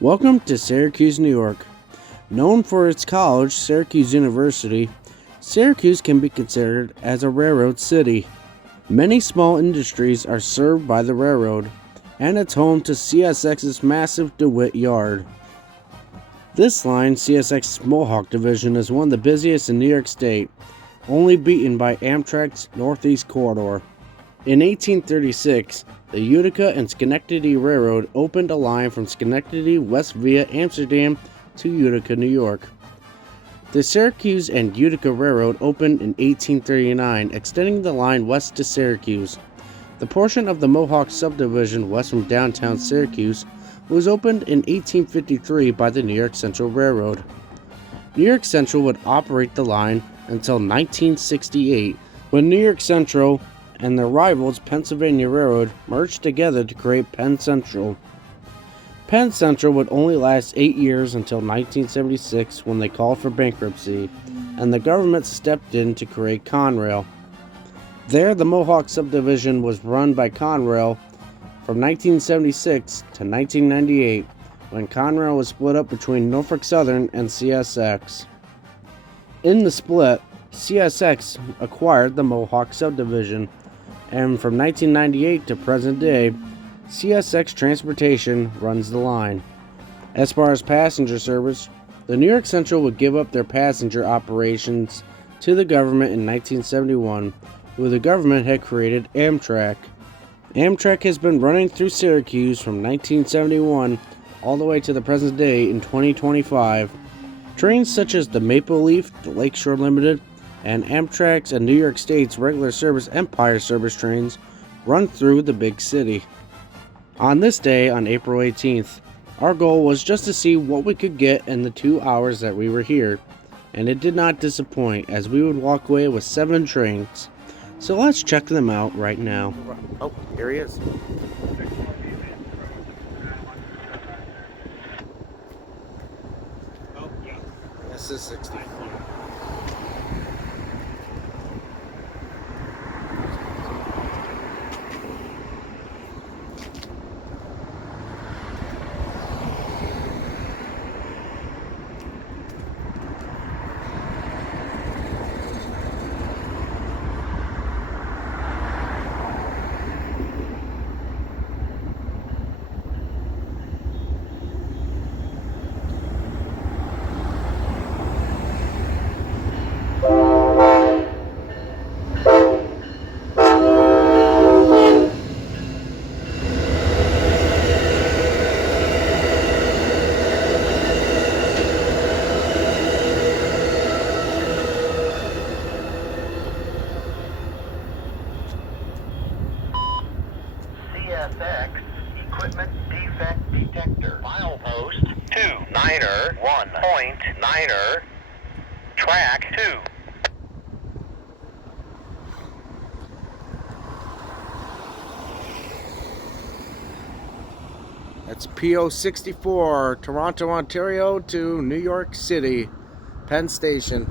Welcome to Syracuse, New York. Known for its college, Syracuse University, Syracuse can be considered as a railroad city. Many small industries are served by the railroad, and it's home to CSX's massive DeWitt Yard. This line, CSX's Mohawk Division, is one of the busiest in New York State, only beaten by Amtrak's Northeast Corridor. In 1836, the Utica and Schenectady Railroad opened a line from Schenectady west via Amsterdam to Utica, New York. The Syracuse and Utica Railroad opened in 1839, extending the line west to Syracuse. The portion of the Mohawk Subdivision west from downtown Syracuse was opened in 1853 by the New York Central Railroad. New York Central would operate the line until 1968, when New York Central and their rivals Pennsylvania Railroad merged together to create Penn Central. Penn Central would only last 8 years until 1976, when they called for bankruptcy, and the government stepped in to create Conrail. There, the Mohawk Subdivision was run by Conrail from 1976 to 1998, when Conrail was split up between Norfolk Southern and CSX. In the split, CSX acquired the Mohawk Subdivision, and from 1998 to present day, CSX Transportation runs the line. As far as passenger service, the New York Central would give up their passenger operations to the government in 1971, where the government had created Amtrak. Amtrak has been running through Syracuse from 1971 all the way to the present day in 2025. Trains such as the Maple Leaf, the Lakeshore Limited, and Amtrak's and New York State's regular service Empire service trains run through the big city. On this day, on April 18th, our goal was just to see what we could get in the 2 hours that we were here, and it did not disappoint, as we would walk away with 7 trains. So let's check them out right now. Oh, here he is. Oh, yeah. CSXT. CSX Equipment Defect Detector. Milepost 29er 1.9er. Track 2. That's PO 64, Toronto, Ontario to New York City, Penn Station.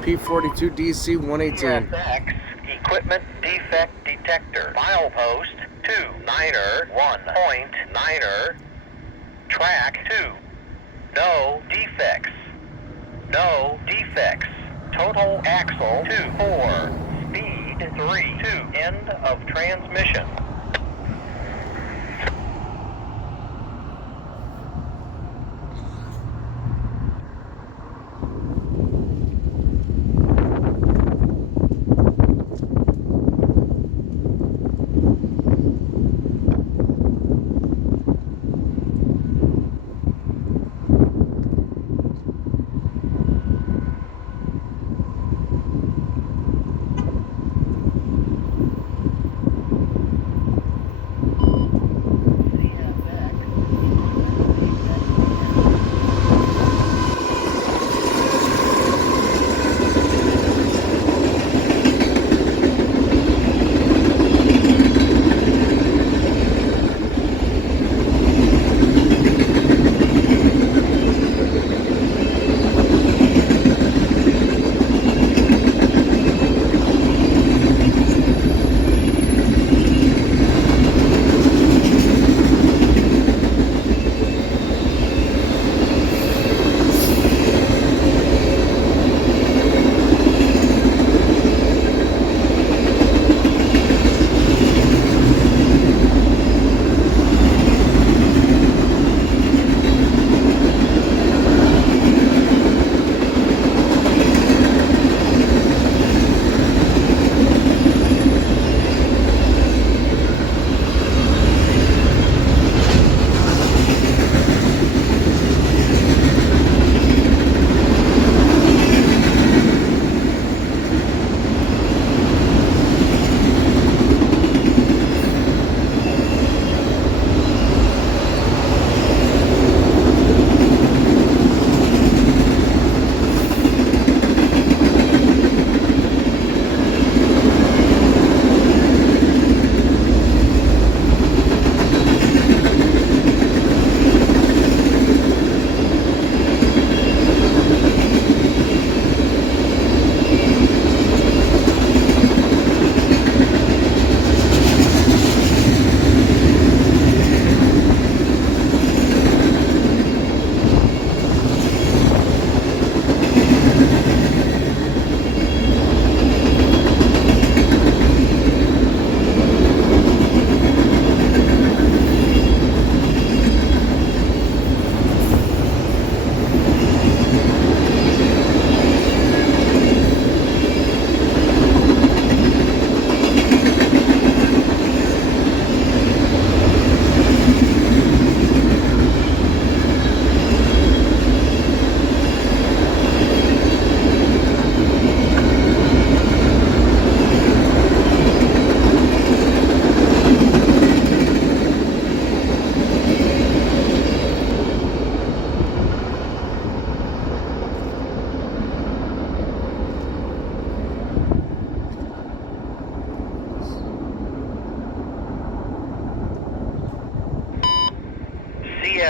P42 DC 118. CSX Equipment Defect Detector. Milepost 29er 1.9er. Track 2. No defects. No defects. Total axle 2-4. Speed 3-2. End of transmission.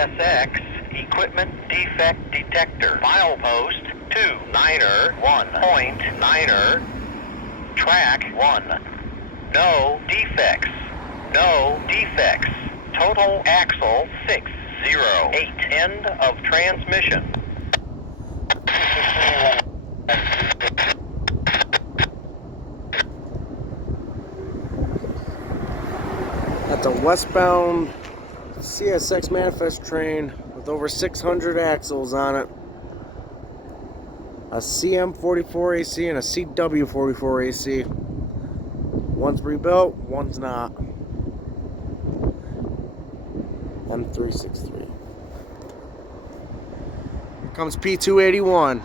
CSX Equipment Defect Detector. Milepost 29er 1.9er. Track 1. No defects. No defects. Total axle 608. End of transmission. That's a westbound CSX manifest train with over 600 axles on it. A CM44AC and a CW44AC. One's rebuilt, one's not. M363. Here comes P281.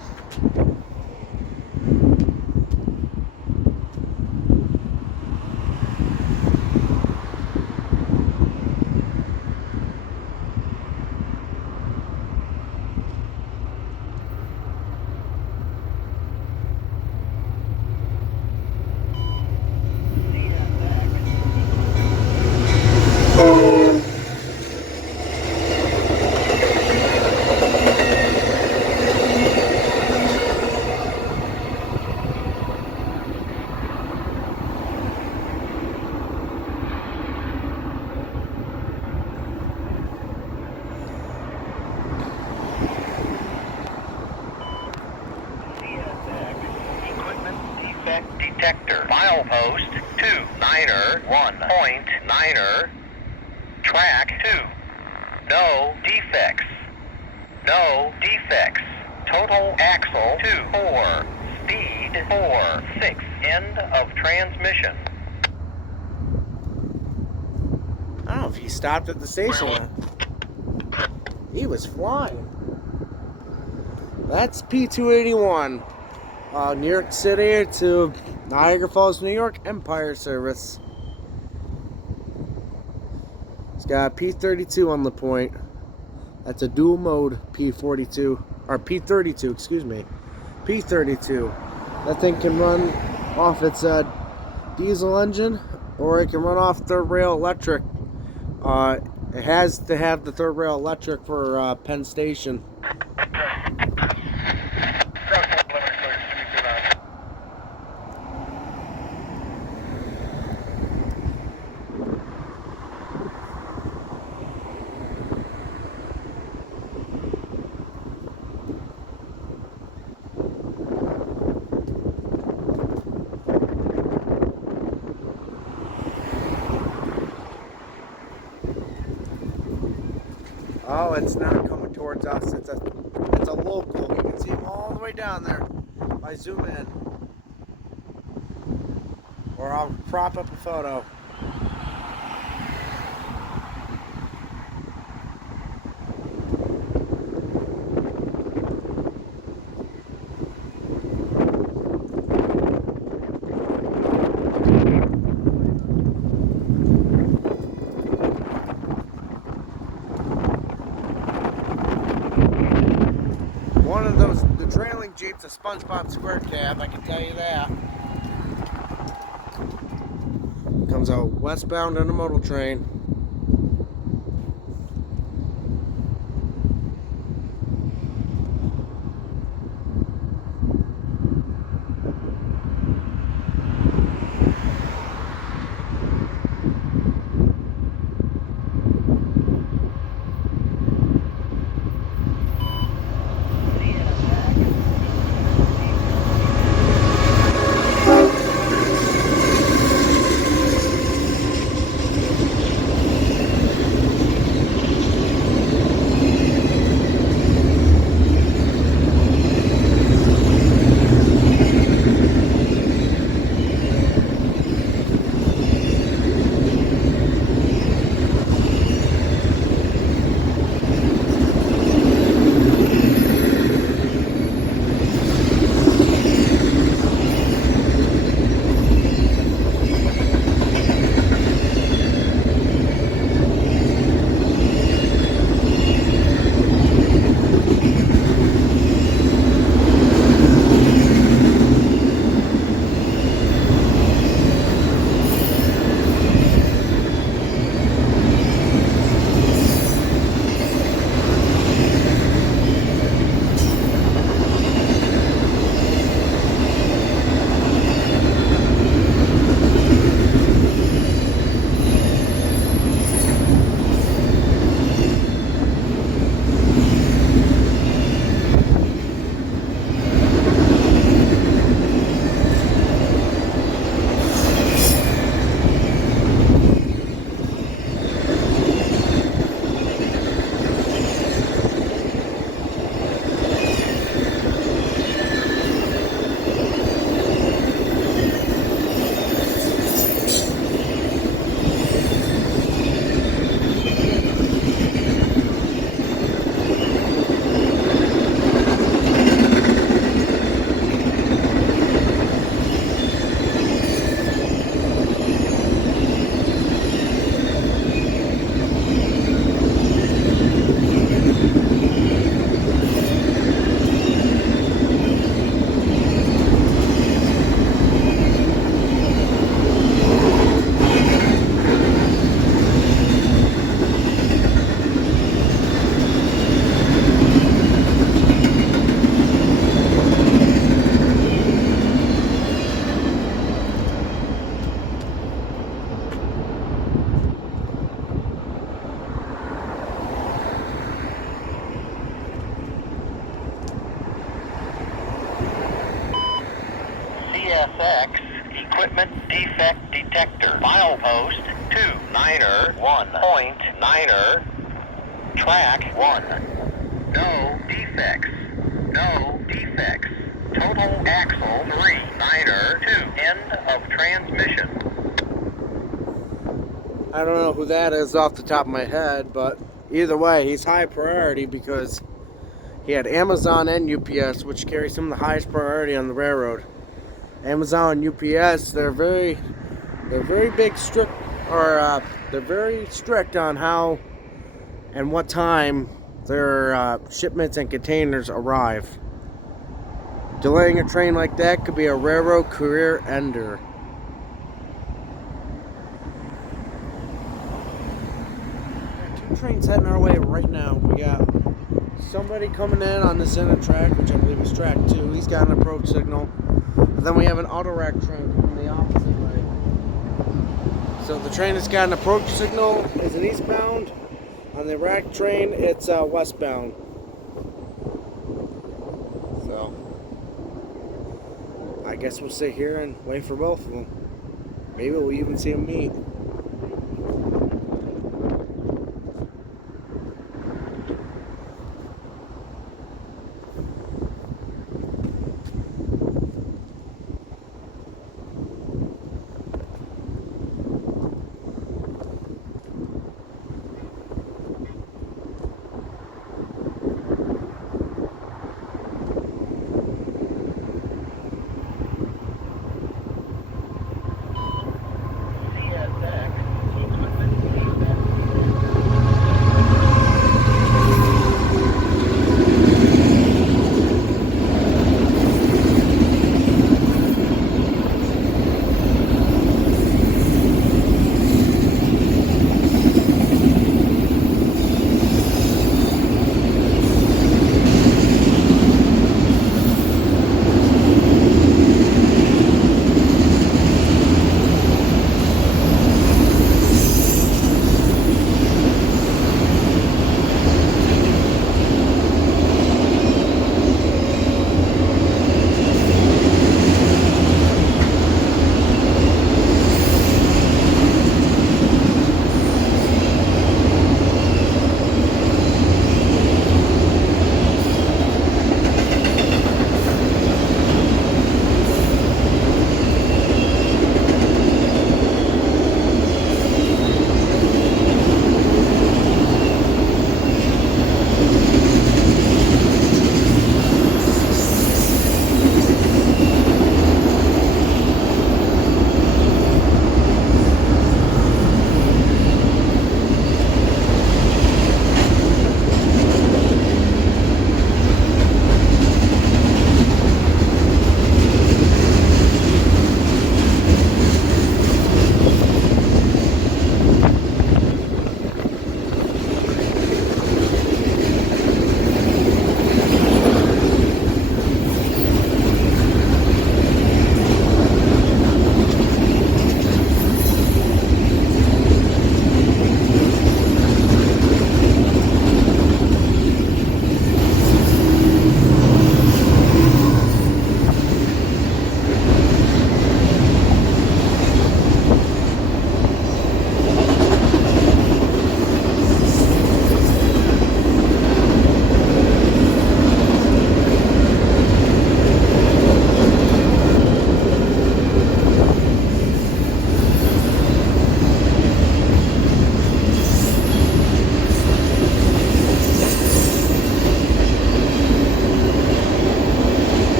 Detector. Milepost 29er 1.9er. Track 2. No defects. No defects. Total axle 2-4. Speed 4-6. End of transmission. I don't know if he stopped at the station. He was flying. That's P281. New York City to Niagara Falls, New York, Empire service. It's got P32 on the point. That's a dual mode P42, or P32, excuse me. P32. That thing can run off its diesel engine, or it can run off third rail electric. It has to have the third rail electric for Penn Station. Oh, it's not coming towards us. It's a local. You can see him all the way down there. If I zoom in, or I'll crop up a photo. One of those, the trailing Jeep's a SpongeBob square cab, I can tell you that. Comes out westbound intermodal train. defect detector. Milepost 2, 9er, 1.9er, track 1. No defects. No defects. Total axle 3, 9er, 2. End of transmission. I don't know who that is off the top of my head, but either way, he's high priority because he had Amazon and UPS, which carry some of the highest priority on the railroad. Amazon and UPS, they're very big strict, or they're very strict on how and what time their shipments and containers arrive. Delaying a train like that could be a railroad career ender. Two trains heading our way right now. We got somebody coming in on this inner track, which I believe is track 2. He's got an approach signal. And then we have an auto rack train coming the opposite way. So the train that's got an approach signal is an eastbound. On the rack train, it's westbound. So I guess we'll sit here and wait for both of them. Maybe we'll even see them meet.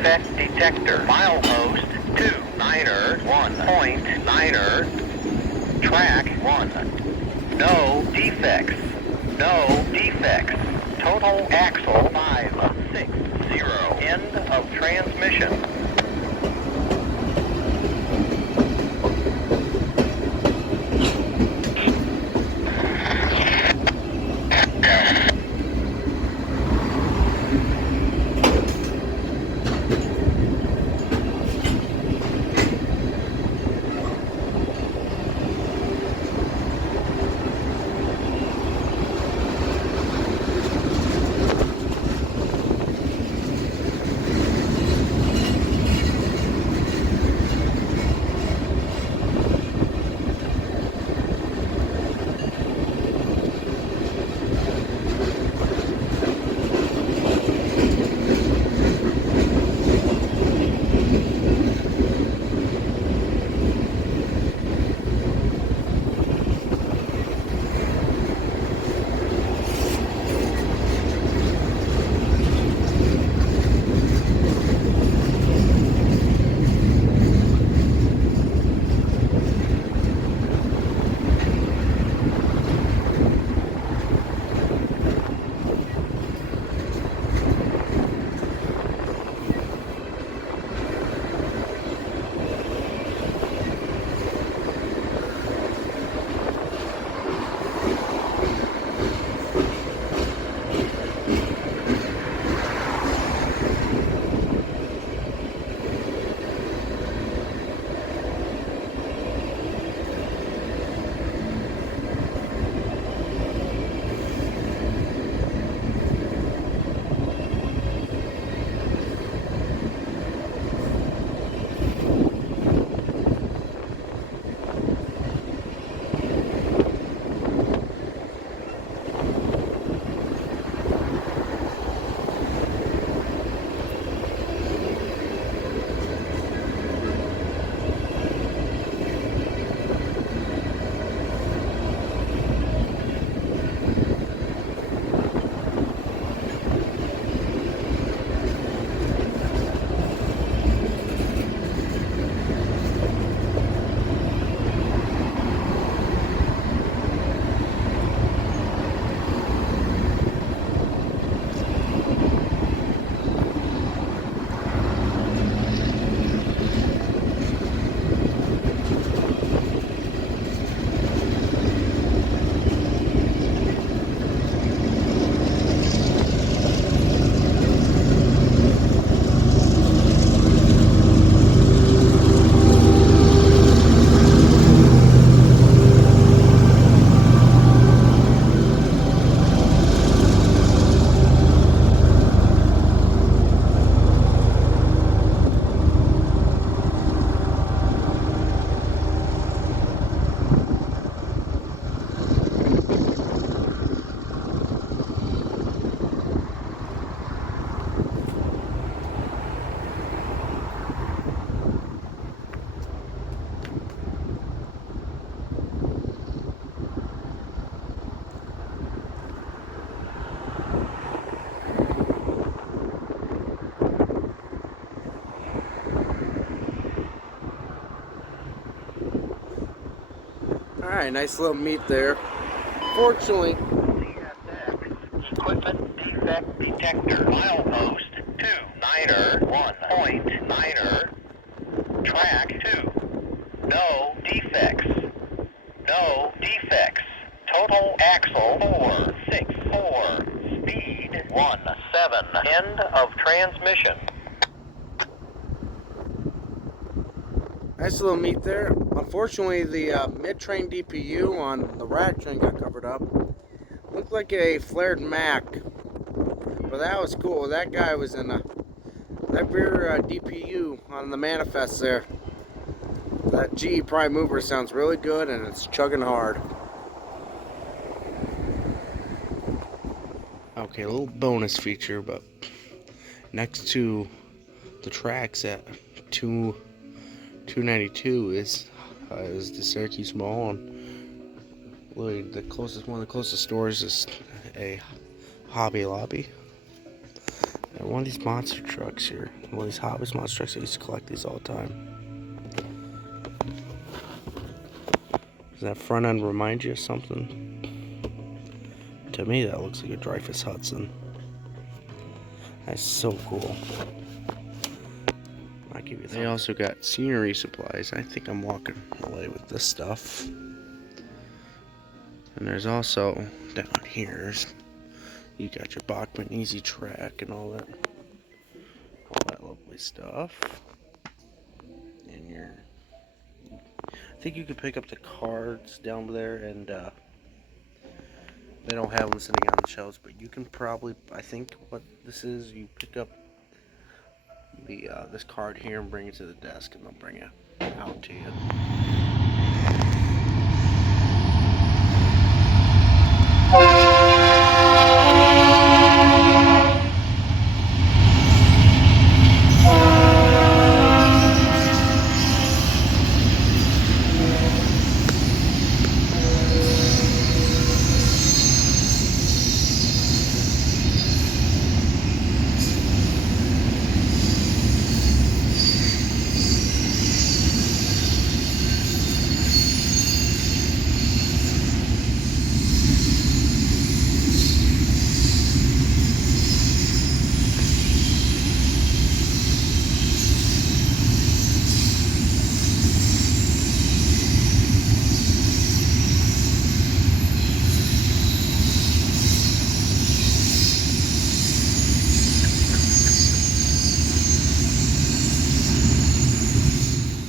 defect detector. Milepost 29er 1.9er. Track 1. No defects. No defects. Total axle 560. End of transmission. Alright, nice little meet there. Fortunately, CSX equipment defect detector. Milepost 29er 1.9er. Track 2. No defects. No defects. Total axle 464. Speed 17. End of transmission. nice little meet there. Unfortunately, the mid-train DPU on the rack train got covered up. Looked like a flared Mac, but that was cool. That guy was in that rear DPU on the manifest there. That GE prime mover sounds really good and it's chugging hard. Okay, a little bonus feature, but next to the tracks at 292 is the Syracuse Mall, and really one of the closest stores is a Hobby Lobby. And one of these monster trucks here. One of these Hobbies monster trucks. I used to collect these all the time. Does that front end remind you of something? To me, that looks like a Dreyfuss Hudson. That's so cool. I'll give you that. They also got scenery supplies. I think I'm walking away with this stuff. And there's also down here, you got your Bachman Easy Track and all that lovely stuff. And I think you can pick up the cards down there, and they don't have them sitting on the shelves, but you can probably, I think what this is, you pick up the this card here and bring it to the desk, and they'll bring it out to you.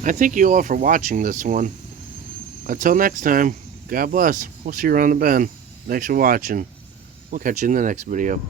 I thank you all for watching this one. Until next time, God bless. We'll see you around the bend. Thanks for watching. We'll catch you in the next video.